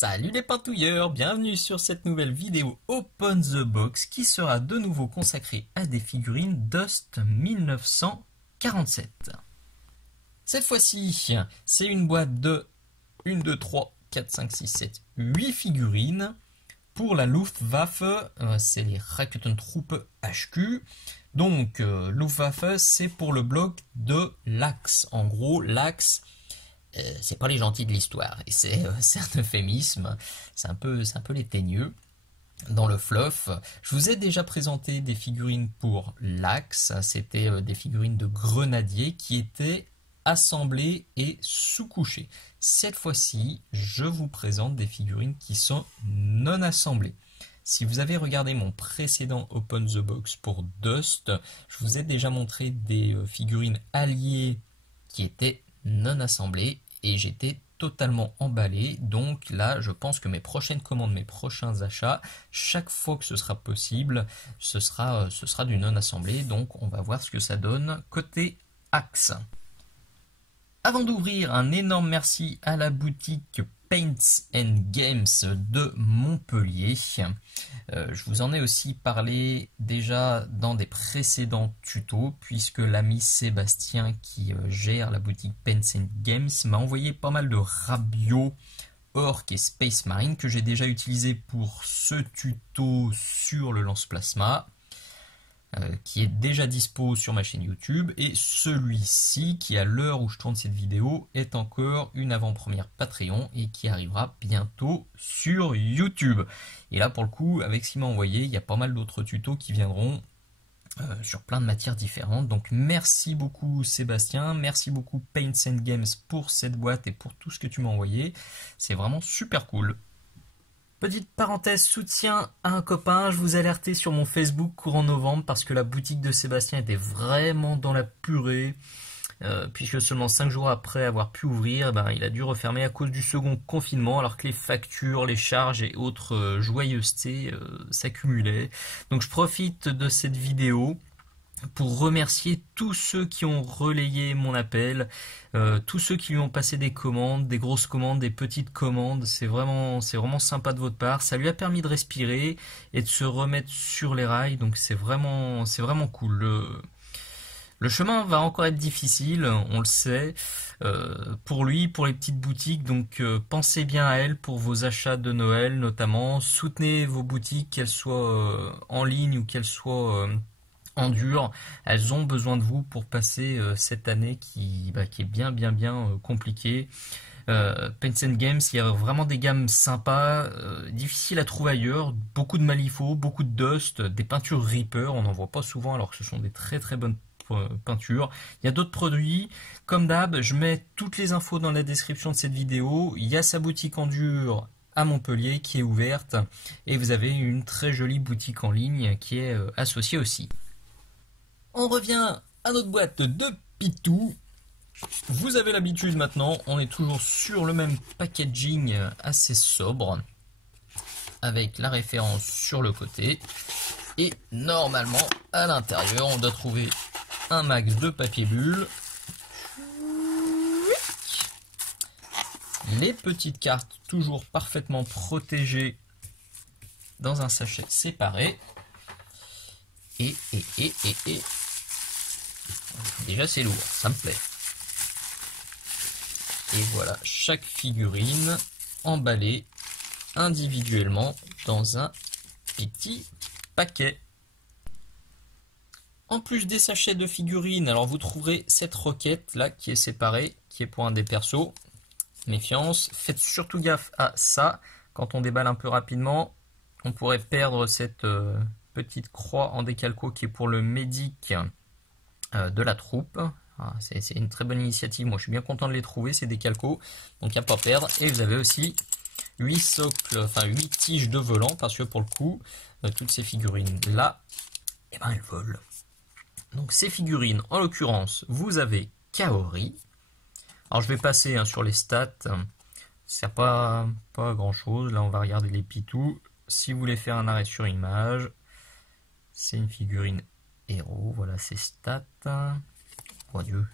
Salut les pintouilleurs, bienvenue sur cette nouvelle vidéo Open the Box qui sera de nouveau consacrée à des figurines Dust 1947. Cette fois-ci, c'est une boîte de 1, 2, 3, 4, 5, 6, 7, 8 figurines pour la Luftwaffe, c'est les Raketentruppe HQ. Donc Luftwaffe, c'est pour le bloc de l'Axe. En gros, l'Axe, c'est pas les gentils de l'histoire, et c'est un euphémisme, c'est un peu les teigneux. Dans le fluff, je vous ai déjà présenté des figurines pour l'Axe, c'était des figurines de grenadiers qui étaient assemblées et sous-couchées. Cette fois-ci, je vous présente des figurines qui sont non assemblées. Si vous avez regardé mon précédent Open the Box pour Dust, je vous ai déjà montré des figurines alliées qui étaient non assemblées et j'étais totalement emballé. Donc là, je pense que mes prochaines commandes, mes prochains achats, chaque fois que ce sera possible, ce sera du non assemblé. Donc on va voir ce que ça donne côté Axe. Avant d'ouvrir, un énorme merci à la boutique Paints and Games de Montpellier. Je vous en ai aussi parlé déjà dans des précédents tutos, puisque l'ami Sébastien qui gère la boutique Paints and Games m'a envoyé pas mal de Rabio, Orc et Space Marine que j'ai déjà utilisé pour ce tuto sur le lance-plasma. Qui est déjà dispo sur ma chaîne YouTube, et celui-ci qui à l'heure où je tourne cette vidéo est encore une avant-première Patreon et qui arrivera bientôt sur YouTube. Et là pour le coup, avec ce qu'il m'a envoyé, il y a pas mal d'autres tutos qui viendront sur plein de matières différentes. Donc merci beaucoup Sébastien, merci beaucoup Paints and Games pour cette boîte et pour tout ce que tu m'as envoyé, c'est vraiment super cool. Petite parenthèse, soutien à un copain, je vous alertais sur mon Facebook courant novembre parce que la boutique de Sébastien était vraiment dans la purée, puisque seulement 5 jours après avoir pu ouvrir, il a dû refermer à cause du second confinement alors que les factures, les charges et autres joyeusetés s'accumulaient. Donc je profite de cette vidéo pour remercier tous ceux qui ont relayé mon appel, tous ceux qui lui ont passé des commandes, des grosses commandes, des petites commandes. C'est vraiment sympa de votre part. Ça lui a permis de respirer et de se remettre sur les rails. Donc c'est vraiment cool. Le chemin va encore être difficile, on le sait, pour lui, pour les petites boutiques. Donc pensez bien à elles pour vos achats de Noël notamment. Soutenez vos boutiques, qu'elles soient en ligne ou qu'elles soient en dur, elles ont besoin de vous pour passer cette année qui est bien compliquée. Paints and Games, il y a vraiment des gammes sympas, difficiles à trouver ailleurs, beaucoup de Malifaux, beaucoup de Dust, des peintures Reaper, on n'en voit pas souvent alors que ce sont des très bonnes peintures. Il y a d'autres produits, comme d'hab, je mets toutes les infos dans la description de cette vidéo. Il y a sa boutique en dur à Montpellier qui est ouverte et vous avez une très jolie boutique en ligne qui est associée aussi. On revient à notre boîte de Pitou. Vous avez l'habitude maintenant, on est toujours sur le même packaging assez sobre, avec la référence sur le côté. Et normalement, à l'intérieur, on doit trouver un max de papier bulle. Les petites cartes toujours parfaitement protégées dans un sachet séparé. Et déjà c'est lourd, ça me plaît. Et voilà, chaque figurine emballée individuellement dans un petit paquet. En plus des sachets de figurines, alors vous trouverez cette roquette là qui est séparée, qui est pour un des persos. Méfiance, faites surtout gaffe à ça. Quand on déballe un peu rapidement, on pourrait perdre cette petite croix en décalco qui est pour le médic de la troupe. C'est une très bonne initiative, moi je suis bien content de les trouver, ces décalcos, donc il n'y a pas à perdre. Et vous avez aussi 8 socles, enfin 8 tiges de volant, parce que pour le coup, toutes ces figurines là, elles volent. Donc ces figurines, en l'occurrence, vous avez Kaori. Alors je vais passer sur les stats, c'est pas grand chose, là on va regarder les pitous. Si vous voulez faire un arrêt sur image, c'est une figurine héros, voilà ses stats. Oh Dieu,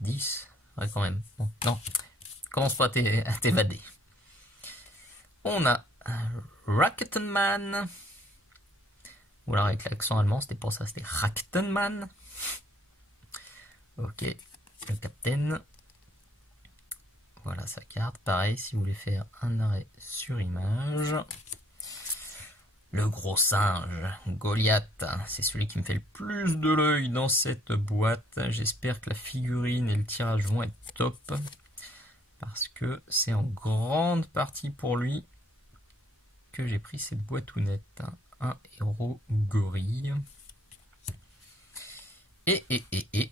10, ouais quand même. Bon, non, commence pas à t'évader. On a Raktenman. Ou alors avec l'accent allemand, c'était pour ça, c'était Raktenman. Ok, le capitaine. Voilà sa carte. Pareil, si vous voulez faire un arrêt sur image. Le gros singe, Goliath, c'est celui qui me fait le plus de l'œil dans cette boîte. J'espère que la figurine et le tirage vont être top. Parce que c'est en grande partie pour lui que j'ai pris cette boîtounette. Un héros gorille. Et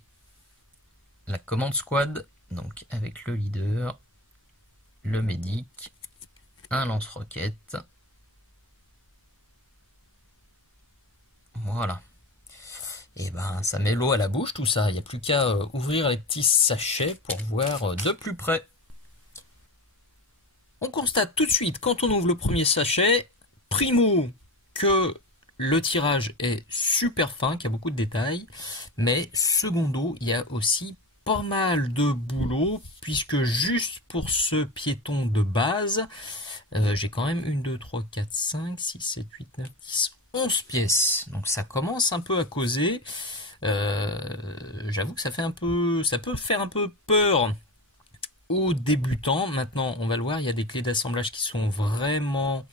la commande squad, donc avec le leader, le médic, un lance-roquette. Voilà. Et ben ça met l'eau à la bouche tout ça. Il n'y a plus qu'à ouvrir les petits sachets pour voir de plus près. On constate tout de suite quand on ouvre le premier sachet, primo, que le tirage est super fin, qu'il y a beaucoup de détails, mais secondo, il y a aussi pas mal de boulot, puisque juste pour ce piéton de base, j'ai quand même 1, 2, 3, 4, 5, 6, 7, 8, 9, 10, 11 pièces. Donc ça commence un peu à causer. J'avoue que ça peut faire un peu peur aux débutants. Maintenant, on va le voir, il y a des clés d'assemblage qui sont vraiment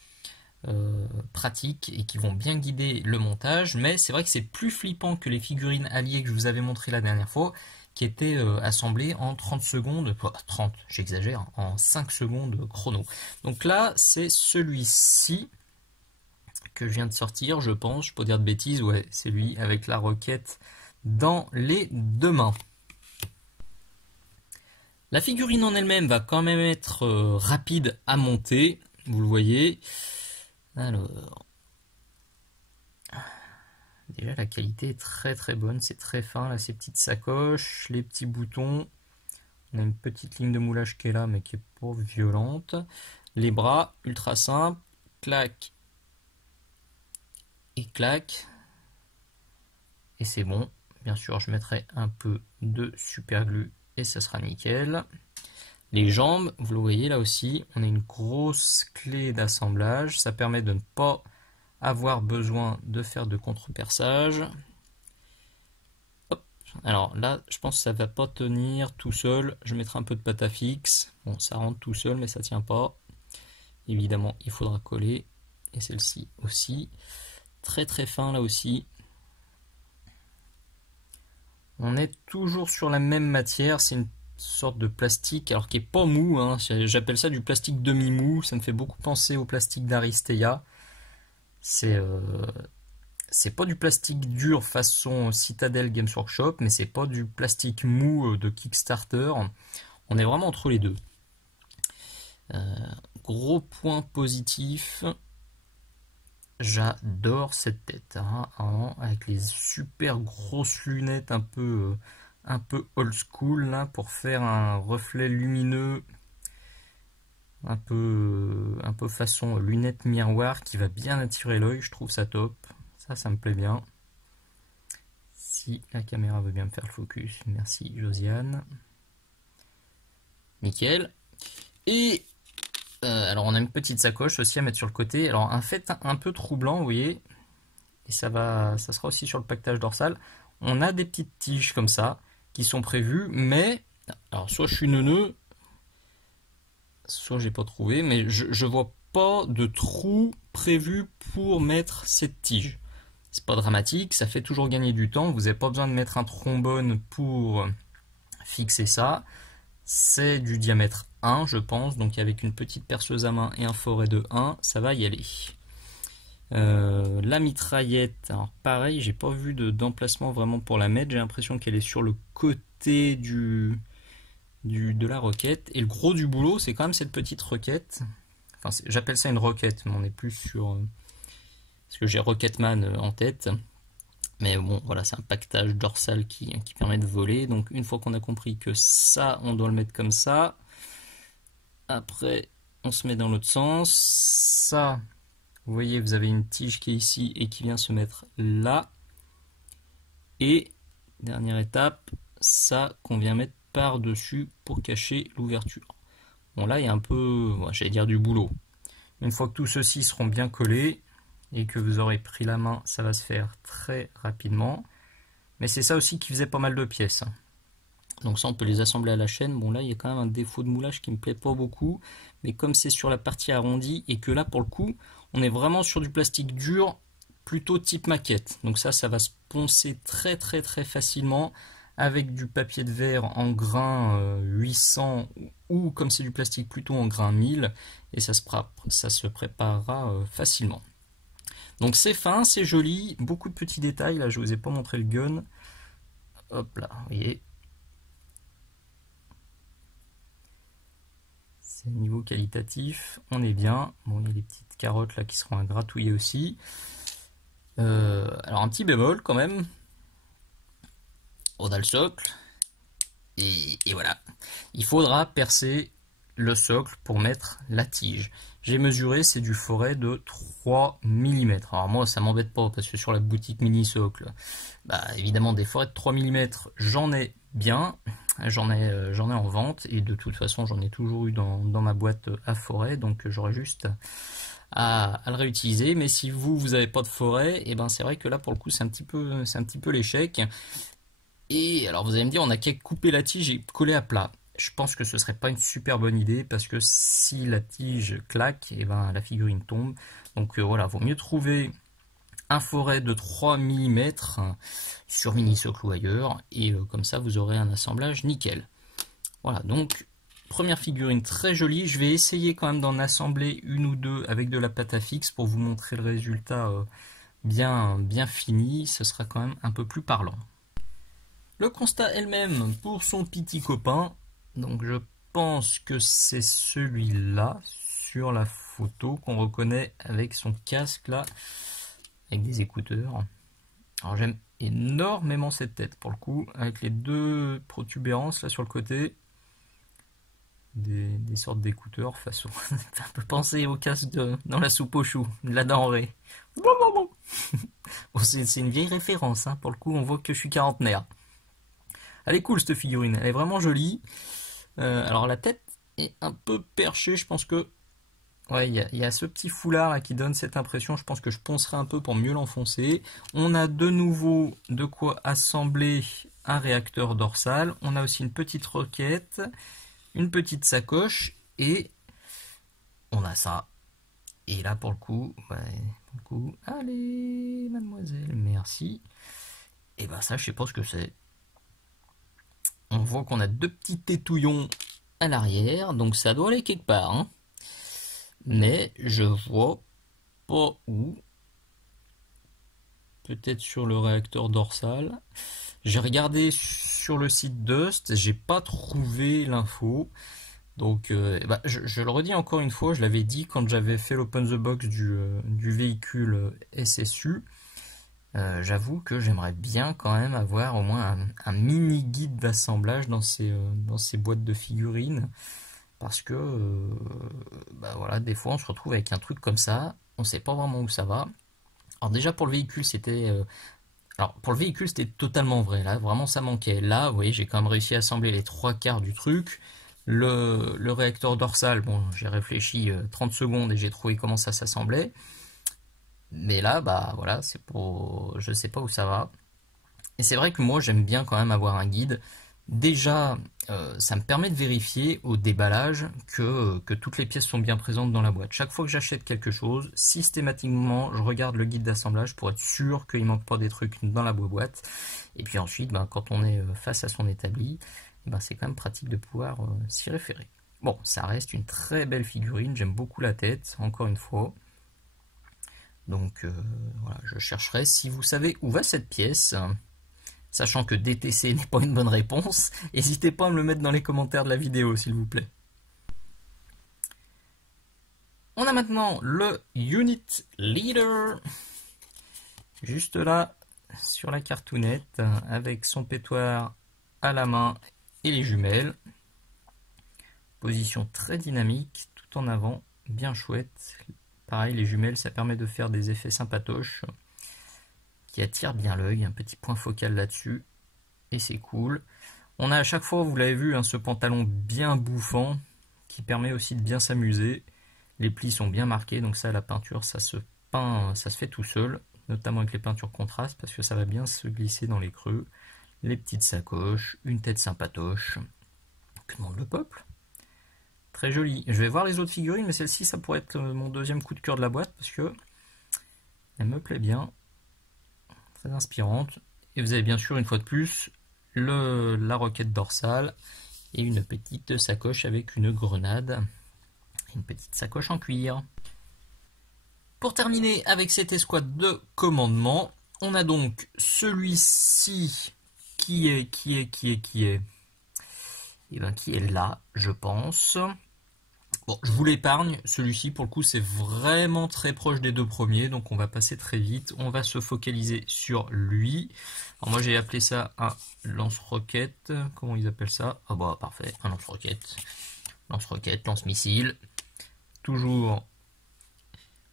pratiques et qui vont bien guider le montage, mais c'est vrai que c'est plus flippant que les figurines alliées que je vous avais montré la dernière fois, qui étaient assemblées en 30 secondes, 30, j'exagère, en 5 secondes chrono. Donc là, c'est celui-ci que je viens de sortir, je pense, je peux dire de bêtises, ouais, c'est lui avec la roquette dans les deux mains. La figurine en elle-même va quand même être rapide à monter, vous le voyez. Alors, déjà la qualité est très très bonne, c'est très fin, là ces petites sacoches, les petits boutons, on a une petite ligne de moulage qui est là mais qui est pas violente. Les bras, ultra simples, clac et clac, et c'est bon. Bien sûr je mettrai un peu de super glue et ça sera nickel. Les jambes, vous le voyez là aussi, on a une grosse clé d'assemblage, ça permet de ne pas avoir besoin de faire de contre-perçage. Alors là, je pense que ça va pas tenir tout seul, je mettrai un peu de pâte à fixe. Bon, ça rentre tout seul, mais ça tient pas. Évidemment, il faudra coller, et celle-ci aussi. Très très fin là aussi. On est toujours sur la même matière, c'est une sorte de plastique, alors qui est pas mou, hein. J'appelle ça du plastique demi-mou, ça me fait beaucoup penser au plastique d'Aristea. C'est pas du plastique dur façon Citadel Games Workshop, mais c'est pas du plastique mou de Kickstarter. On est vraiment entre les deux. Gros point positif, j'adore cette tête, hein, avec les super grosses lunettes un peu old school là, pour faire un reflet lumineux un peu façon lunette miroir qui va bien attirer l'œil. Je trouve ça top, ça me plaît bien. Si la caméra veut bien me faire le focus, merci Josiane. Nickel. Et alors on a une petite sacoche aussi à mettre sur le côté, alors un fait un peu troublant, vous voyez, et ça sera aussi sur le paquetage dorsal. On a des petites tiges comme ça qui sont prévues, mais alors soit je suis neuneux, soit j'ai pas trouvé, mais je vois pas de trou prévu pour mettre cette tige. C'est pas dramatique, ça fait toujours gagner du temps, vous n'avez pas besoin de mettre un trombone pour fixer ça. C'est du diamètre 1 je pense, donc avec une petite perceuse à main et un foret de 1, ça va y aller. La mitraillette, alors pareil, j'ai pas vu d'emplacement vraiment pour la mettre, j'ai l'impression qu'elle est sur le côté de la roquette, et le gros du boulot c'est quand même cette petite roquette. Enfin, j'appelle ça une roquette, mais on est plus sur parce que j'ai Rocketman en tête. Mais bon, voilà, c'est un paquetage dorsal qui permet de voler. Donc une fois qu'on a compris que ça, on doit le mettre comme ça. Après, on se met dans l'autre sens. Ça, vous voyez, vous avez une tige qui est ici et qui vient se mettre là. Et, dernière étape, ça qu'on vient mettre par-dessus pour cacher l'ouverture. Bon là, il y a un peu, j'allais dire du boulot. Une fois que tous ceux-ci seront bien collés et que vous aurez pris la main, ça va se faire très rapidement. Mais c'est ça aussi qui faisait pas mal de pièces. Donc ça, on peut les assembler à la chaîne. Bon, là, il y a quand même un défaut de moulage qui me plaît pas beaucoup. Mais comme c'est sur la partie arrondie et que là, pour le coup, on est vraiment sur du plastique dur, plutôt type maquette. Donc ça va se poncer très très très facilement avec du papier de verre en grain 800 ou comme c'est du plastique plutôt en grain 1000. Et ça se préparera facilement. Donc c'est fin, c'est joli, beaucoup de petits détails. Là, je vous ai pas montré le gun. Hop là, vous voyez. C'est niveau qualitatif, on est bien. Bon, il y a des petites carottes là qui seront à gratouiller aussi. Alors un petit bémol quand même. On a le socle. Et voilà. Il faudra percer le socle pour mettre la tige. J'ai mesuré, c'est du forêt de 3 mm. Alors moi, ça m'embête pas parce que sur la boutique mini socle, bah évidemment des forêts de 3 mm, j'en ai bien. J'en ai en vente et de toute façon j'en ai toujours eu dans ma boîte à forêt, donc j'aurai juste à le réutiliser. Mais si vous n'avez pas de forêt, et ben c'est vrai que là pour le coup c'est un petit peu l'échec. Et alors vous allez me dire, on a qu'à couper la tige et coller à plat. Je pense que ce serait pas une super bonne idée parce que si la tige claque, et ben la figurine tombe. Donc voilà, vaut mieux trouver un forêt de 3 mm sur Minisocle ou ailleurs, et comme ça vous aurez un assemblage nickel. Voilà, donc première figurine très jolie. Je vais essayer quand même d'en assembler une ou deux avec de la pâte à fixe pour vous montrer le résultat bien fini. Ce sera quand même un peu plus parlant. Le constat elle-même pour son petit copain, donc je pense que c'est celui-là sur la photo qu'on reconnaît avec son casque là, avec des écouteurs. Alors j'aime énormément cette tête pour le coup, avec les deux protubérances là sur le côté, des sortes d'écouteurs façon, ça peut penser au casque dans la soupe aux choux, de la denrée. Bon, c'est une vieille référence, hein. Pour le coup on voit que je suis quarantenaire. Elle est cool cette figurine, elle est vraiment jolie. Alors la tête est un peu perchée, je pense que ouais, il y a ce petit foulard là qui donne cette impression. Je pense que je poncerai un peu pour mieux l'enfoncer. On a de nouveau de quoi assembler un réacteur dorsal. On a aussi une petite roquette, une petite sacoche et on a ça. Et là pour le coup, allez mademoiselle, merci. Et ben ça, je sais pas ce que c'est. On voit qu'on a deux petits tétouillons à l'arrière, donc ça doit aller quelque part, hein. Mais je vois pas où. Peut-être sur le réacteur dorsal. J'ai regardé sur le site Dust, j'ai pas trouvé l'info. Donc je le redis encore une fois, je l'avais dit quand j'avais fait l'open the box du véhicule SSU. J'avoue que j'aimerais bien quand même avoir au moins un mini guide d'assemblage dans ces boîtes de figurines. Parce que voilà, des fois on se retrouve avec un truc comme ça, on ne sait pas vraiment où ça va. Alors déjà pour le véhicule c'était totalement vrai, là vraiment ça manquait. Là vous voyez, j'ai quand même réussi à assembler les 3/4 du truc. Le réacteur dorsal, bon j'ai réfléchi 30 secondes et j'ai trouvé comment ça s'assemblait. Mais là voilà, je sais pas où ça va. Et c'est vrai que moi j'aime bien quand même avoir un guide. Déjà, ça me permet de vérifier au déballage que toutes les pièces sont bien présentes dans la boîte. Chaque fois que j'achète quelque chose, systématiquement, je regarde le guide d'assemblage pour être sûr qu'il ne manque pas des trucs dans la boîte. Et puis ensuite, quand on est face à son établi, c'est quand même pratique de pouvoir s'y référer. Bon, ça reste une très belle figurine, j'aime beaucoup la tête, encore une fois. Donc voilà, je chercherai si vous savez où va cette pièce. Sachant que DTC n'est pas une bonne réponse, n'hésitez pas à me le mettre dans les commentaires de la vidéo, s'il vous plaît. On a maintenant le Unit Leader, juste là, sur la cartoonette, avec son pétoir à la main et les jumelles. Position très dynamique, tout en avant, bien chouette. Pareil, les jumelles, ça permet de faire des effets sympatoches qui attire bien l'œil, un petit point focal là-dessus, et c'est cool. On a à chaque fois, vous l'avez vu, ce pantalon bien bouffant, qui permet aussi de bien s'amuser. Les plis sont bien marqués, donc ça, la peinture, ça se peint, ça se fait tout seul, notamment avec les peintures contrastes, parce que ça va bien se glisser dans les creux. Les petites sacoches, une tête sympatoche. Que demande le peuple? Très joli. Je vais voir les autres figurines, mais celle-ci, ça pourrait être mon deuxième coup de cœur de la boîte, parce que elle me plaît bien. Très inspirante. Et vous avez bien sûr, une fois de plus, la roquette dorsale et une petite sacoche avec une grenade. Une petite sacoche en cuir. Pour terminer avec cette escouade de commandement, on a donc celui-ci qui est et ben qui est là, je pense. Bon, je vous l'épargne, celui-ci pour le coup c'est vraiment très proche des deux premiers, donc on va passer très vite, on va se focaliser sur lui. Alors moi j'ai appelé ça un lance-roquette, comment ils appellent ça? Ah bah parfait, un lance-roquette, lance-missile, toujours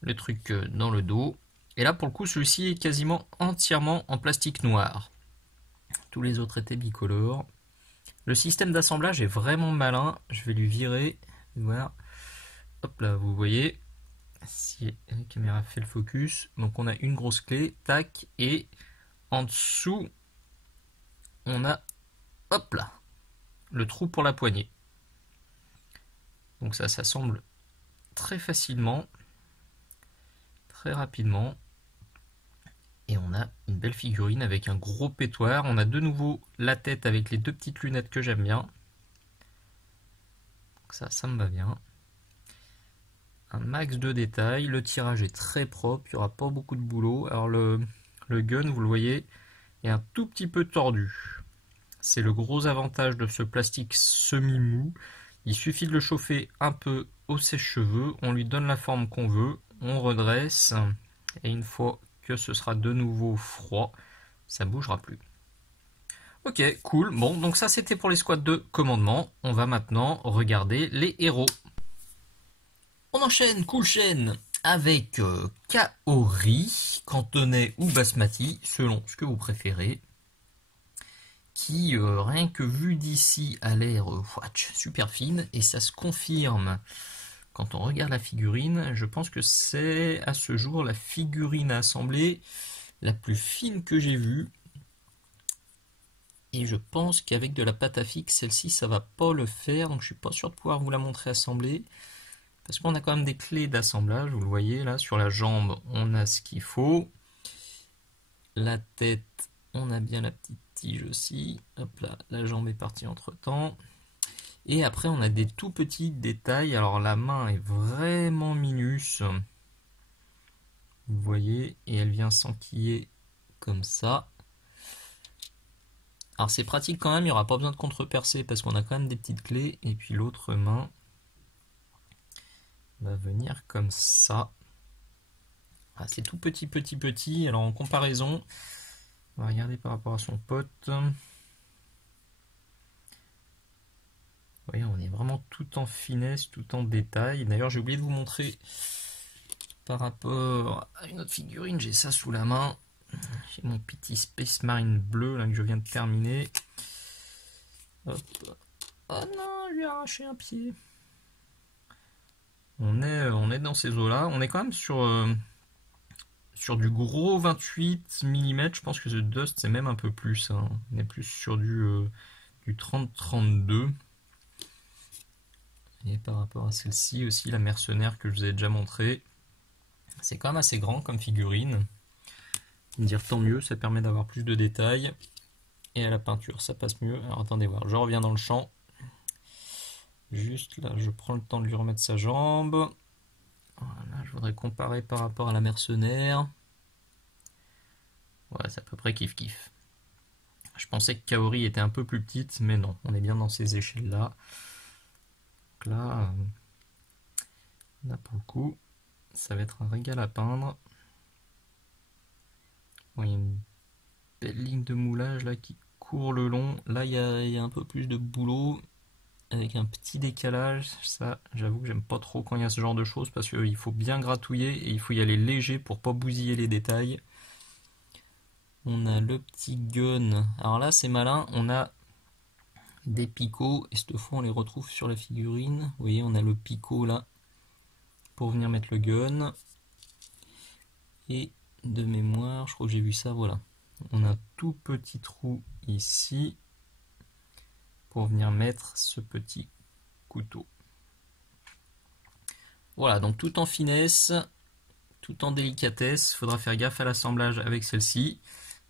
le truc dans le dos. Et là pour le coup celui-ci est quasiment entièrement en plastique noir. Tous les autres étaient bicolores. Le système d'assemblage est vraiment malin, je vais lui virer, voilà. Hop là, vous voyez, si la caméra fait le focus, donc on a une grosse clé, tac, et en dessous, on a, hop là, le trou pour la poignée. Donc ça s'assemble très facilement, très rapidement, et on a une belle figurine avec un gros pétoir. On a de nouveau la tête avec les deux petites lunettes que j'aime bien. Donc ça me va bien. Un max de détails, le tirage est très propre, il n'y aura pas beaucoup de boulot. Alors le gun, vous le voyez, est un tout petit peu tordu. C'est le gros avantage de ce plastique semi-mou. Il suffit de le chauffer un peu au sèche-cheveux, on lui donne la forme qu'on veut, on redresse, et une fois que ce sera de nouveau froid, ça ne bougera plus. Ok, cool. Bon, donc ça c'était pour les squads de commandement. On va maintenant regarder les héros. On enchaîne, cool chaîne, avec Kaori, cantonais ou basmati, selon ce que vous préférez, qui, rien que vu d'ici, a l'air super fine, et ça se confirme quand on regarde la figurine. Je pense que c'est à ce jour la figurine à assembler la plus fine que j'ai vue. Et je pense qu'avec de la pâte à fixe, celle-ci, ça va pas le faire, donc je suis pas sûr de pouvoir vous la montrer assemblée. Parce qu'on a quand même des clés d'assemblage, vous le voyez là, sur la jambe, on a ce qu'il faut. La tête, on a bien la petite tige aussi. Hop là, la jambe est partie entre temps. Et après, on a des tout petits détails. Alors la main est vraiment minus. Vous voyez, et elle vient s'enquiller comme ça. Alors c'est pratique quand même, il n'y aura pas besoin de contrepercer parce qu'on a quand même des petites clés. Et puis l'autre main va venir comme ça. Ah, c'est tout petit. Alors en comparaison, on va regarder par rapport à son pote. Vous voyez, on est vraiment tout en finesse, tout en détail. D'ailleurs, j'ai oublié de vous montrer par rapport à une autre figurine. J'ai ça sous la main. J'ai mon petit Space Marine bleu là, que je viens de terminer. Hop. Oh non, je lui ai arraché un pied. On est dans ces eaux-là. On est quand même sur du gros 28 mm. Je pense que ce Dust, c'est même un peu plus. Hein. On est plus sur du 30-32. Et par rapport à celle-ci aussi, la mercenaire que je vous ai déjà montré. C'est quand même assez grand comme figurine. Dire tant mieux, ça permet d'avoir plus de détails. Et à la peinture, ça passe mieux. Alors attendez voir, je reviens dans le champ. Juste là, je prends le temps de lui remettre sa jambe. Voilà, je voudrais comparer par rapport à la mercenaire. Ouais, c'est à peu près kiff-kiff. Je pensais que Kaori était un peu plus petite, mais non, on est bien dans ces échelles-là. Donc là, pour le coup, ça va être un régal à peindre. Bon, il y a une belle ligne de moulage là qui court le long. Là, il y a un peu plus de boulot. Avec un petit décalage, ça j'avoue que j'aime pas trop quand il y a ce genre de choses parce qu'il faut bien gratouiller et il faut y aller léger pour pas bousiller les détails. On a le petit gun, alors là c'est malin, on a des picots et cette fois on les retrouve sur la figurine. Vous voyez, on a le picot là pour venir mettre le gun. Et de mémoire, je crois que j'ai vu ça, voilà. On a un tout petit trou ici pour venir mettre ce petit couteau. Voilà, donc tout en finesse, tout en délicatesse. Il faudra faire gaffe à l'assemblage avec celle-ci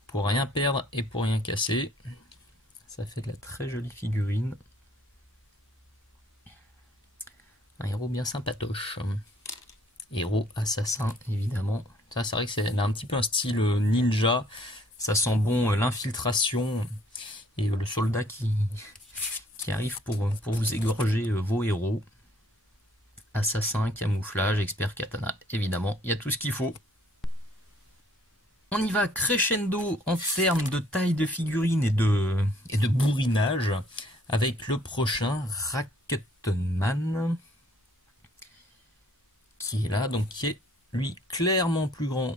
pour rien perdre et pour rien casser. Ça fait de la très jolie figurine. Un héros bien sympatoche. Héros assassin, évidemment. Ça, c'est vrai que elle a un petit peu un style ninja. Ça sent bon l'infiltration et le soldat qui arrive pour vous égorger vos héros. Assassin, camouflage, expert katana. Évidemment, il y a tout ce qu'il faut. On y va crescendo en termes de taille de figurine et de bourrinage avec le prochain Rakuten qui est là, donc qui est lui clairement plus grand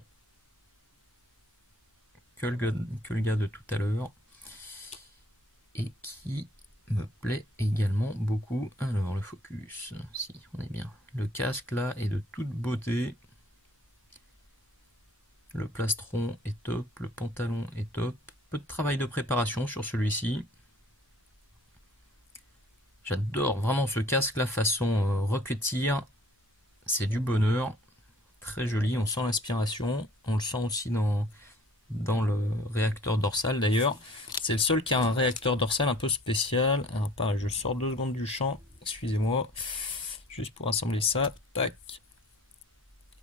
que le gars de tout à l'heure et qui me plaît également beaucoup. Alors le focus, si on est bien. Le casque là est de toute beauté. Le plastron est top, le pantalon est top. Peu de travail de préparation sur celui-ci. J'adore vraiment ce casque là façon Rocketeer. C'est du bonheur. Très joli, on sent l'inspiration. On le sent aussi dans le réacteur dorsal d'ailleurs. C'est le seul qui a un réacteur dorsal un peu spécial. Alors pareil, je sors 2 secondes du champ. Excusez-moi. Juste pour assembler ça. Tac.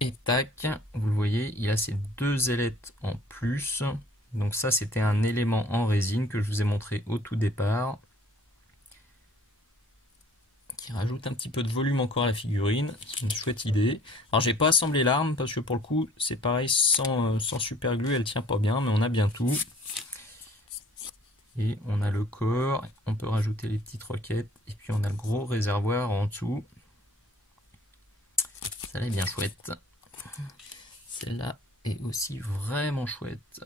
Et tac, vous le voyez, il a ces 2 ailettes en plus. Donc ça, c'était un élément en résine que je vous ai montré au tout départ. Qui rajoute un petit peu de volume encore à la figurine. C'est une chouette idée. Alors, j'ai pas assemblé l'arme parce que pour le coup, c'est pareil, sans super glue, elle tient pas bien, mais on a bien tout. Et on a le corps, on peut rajouter les petites roquettes, et puis on a le gros réservoir en dessous. Ça là est bien chouette. Celle-là est aussi vraiment chouette.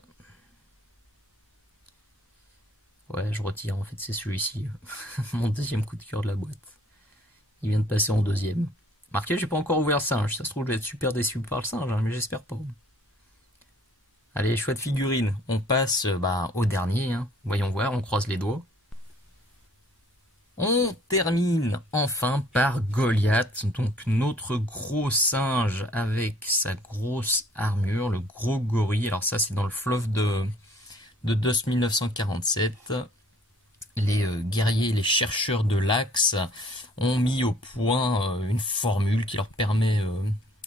Ouais, je retire, en fait c'est celui-ci. Mon deuxième coup de cœur de la boîte. Il vient de passer en deuxième. Marqué, j'ai pas encore ouvert le singe. Ça se trouve, je vais être super déçu par le singe, hein, mais j'espère pas. Allez, chouette figurine. On passe au dernier. Hein. Voyons voir, on croise les doigts. On termine enfin par Goliath, donc notre gros singe avec sa grosse armure, le gros gorille. Alors ça, c'est dans le fluff de DOS 1947. Les guerriers, les chercheurs de l'Axe ont mis au point une formule qui leur permet,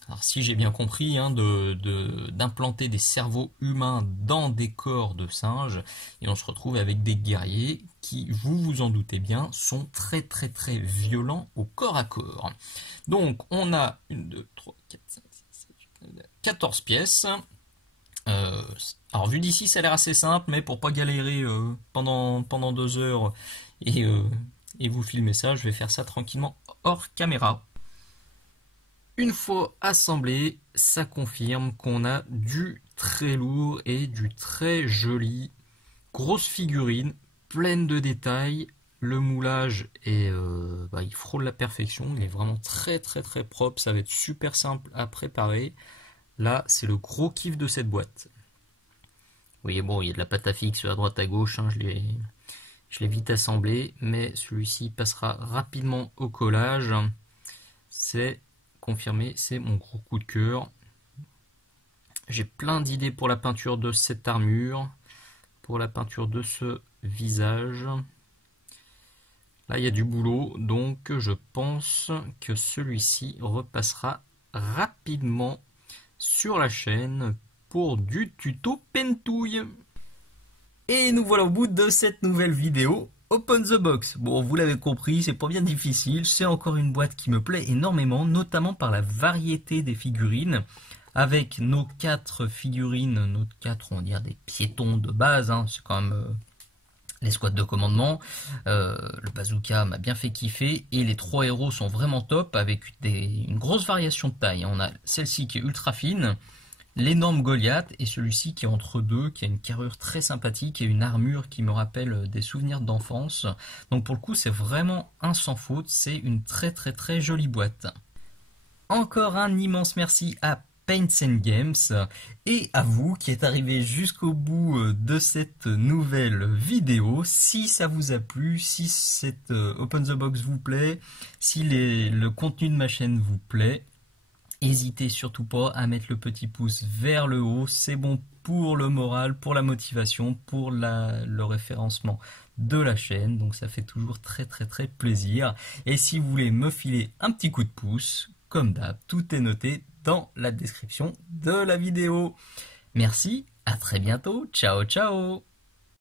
alors si j'ai bien compris, hein, d'implanter des cerveaux humains dans des corps de singes. Et on se retrouve avec des guerriers qui, vous en doutez bien, sont très très très violents au corps à corps. Donc on a 1, 2, 3, 4, 5, 6, 7, 8, 9, 14 pièces. Alors vu d'ici ça a l'air assez simple, mais pour pas galérer pendant 2 heures et vous filmer ça, je vais faire ça tranquillement hors caméra. Une fois assemblé, ça confirme qu'on a du très lourd et du très joli. Grosse figurine, pleine de détails. Le moulage est, il frôle la perfection. Il est vraiment très très très propre. Ça va être super simple à préparer. Là, c'est le gros kiff de cette boîte. Vous voyez, bon, il y a de la pâte à fixe à droite à gauche. Hein, je l'ai vite assemblé, mais celui-ci passera rapidement au collage. C'est confirmé, c'est mon gros coup de cœur. J'ai plein d'idées pour la peinture de cette armure, pour la peinture de ce visage. Là, il y a du boulot, donc je pense que celui-ci repassera rapidement sur la chaîne pour du tuto pentouille. Et nous voilà au bout de cette nouvelle vidéo. Open the box. Bon, vous l'avez compris, c'est pas bien difficile. C'est encore une boîte qui me plaît énormément, notamment par la variété des figurines. Avec nos 4 figurines, nos 4, on va dire, des piétons de base. Hein, c'est quand même les squads de commandement. Le bazooka m'a bien fait kiffer. Et les 3 héros sont vraiment top avec une grosse variation de taille. On a celle-ci qui est ultra fine. L'énorme Goliath et celui-ci qui est entre deux, qui a une carrure très sympathique et une armure qui me rappelle des souvenirs d'enfance. Donc pour le coup c'est vraiment un sans faute, c'est une très très très jolie boîte. Encore un immense merci à Paints and Games et à vous qui êtes arrivés jusqu'au bout de cette nouvelle vidéo. Si ça vous a plu, si cette Open the Box vous plaît, si le contenu de ma chaîne vous plaît, n'hésitez surtout pas à mettre le petit pouce vers le haut, c'est bon pour le moral, pour la motivation, pour le référencement de la chaîne, donc ça fait toujours très plaisir. Et si vous voulez me filer un petit coup de pouce, comme d'hab, tout est noté dans la description de la vidéo. Merci, à très bientôt, ciao ciao.